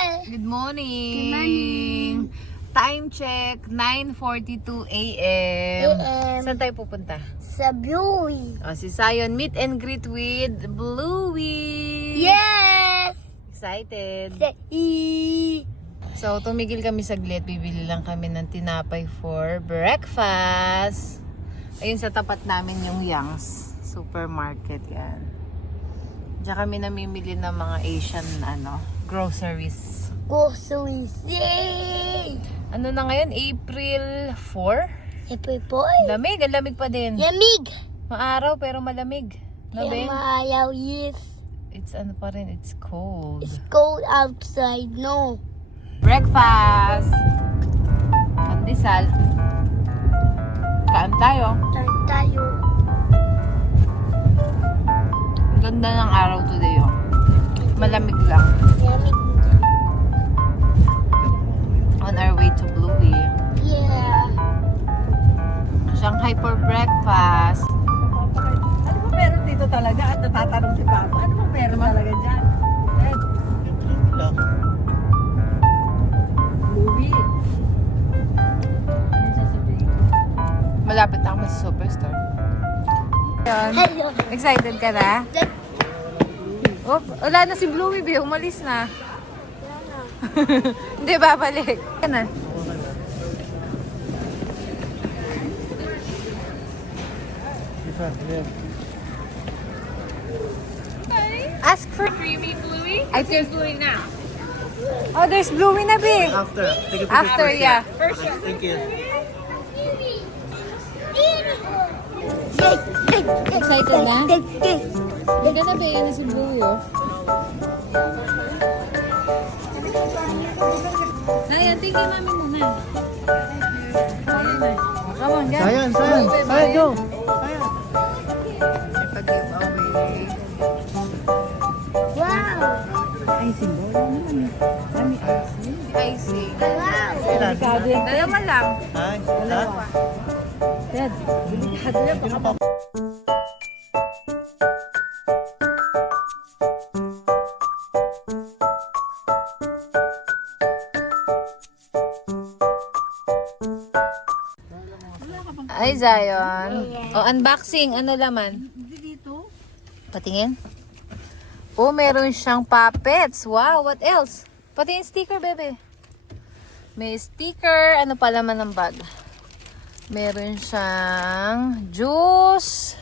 Good morning. Good morning. Time check, 9:42 a.m. Saan tayo pupunta? Sa Bluey. Si Zion, meet and greet with Bluey. Yes! Excited. Sa So, tumigil kami saglit. Bibili lang kami ng tinapay for breakfast. Ayun sa tapat namin yung Young's Supermarket. Yan. Diyan kami namimili ng mga Asian groceries. groceries. Yay! Ano na ngayon? April 4? April boy. Lamig. Ang lamig pa din. Lamig. Maaraw pero malamig. Nabe? Maayaw, yes. It's ano pa rin. It's cold. It's cold outside, no. Breakfast! Pandesal. Kaan tayo. Tayo. Ang ganda ng araw today, oh. Malamig lang. Lamig. On our way to Bluey. Yeah. Shanghai for breakfast. Ano ba meron dito talaga? At natatanong si Papa, ano ba meron talaga dyan? Ed, Louie. Ano sasabihin ko? Malapit na ako sa superstore. Yun. Hello. Excited ka na? Oh, wala na si Bluey, be. Umalis na. Hindi, babalik. Yan na. Ask for Creamy Bluey? I think Bluey now. Oh, there's Bluey na, be. After. Take a picture After, first, yeah. Thank you. Excited na? Hindi na, be. Yan na si Bluey, oh. Ayan, tingin mami muna. Come on, guys. Sayan, go. Sayan. Pag-giveaway. Wow. Icing. Wow. Dalawa lang. Hi. Dad, delikado yan. Baka Ay, Zion. O, unboxing. Ano laman? Patingin. Oh, meron siyang puppets. Wow, what else? Patingin sticker, bebe. May sticker. Ano pa laman ng bag? Meron siyang juice.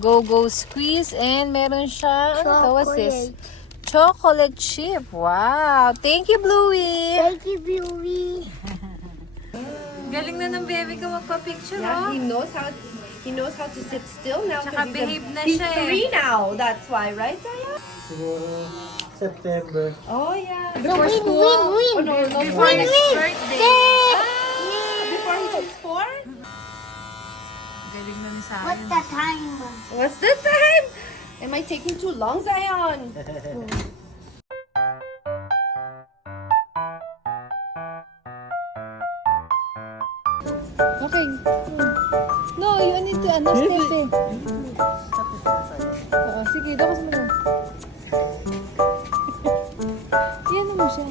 Go-go squeeze. And meron siyang, ano to, what's this? Chocolate chip. Wow. Thank you, Bluey. Thank you, Bluey. Galing na ng baby ko magpa-picture, Yeah, oh. he knows how to sit still now. Tsaka 'cause behave na he's siya, eh. 3 now. That's why, right, Zaya? Siguro September. Oh yeah. No, Before win, school. win, win. Oh no, no. Before Before, next birthday. before he turns 4. Galing na ni What's Zion. the time? What's the time? Am I taking too long, Zion? Okay. No, you need to, step eh. Oo, sige, dakas mo lang. Yan mo siya.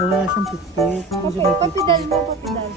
Wala siyang pipit. Papidal mo, papidal.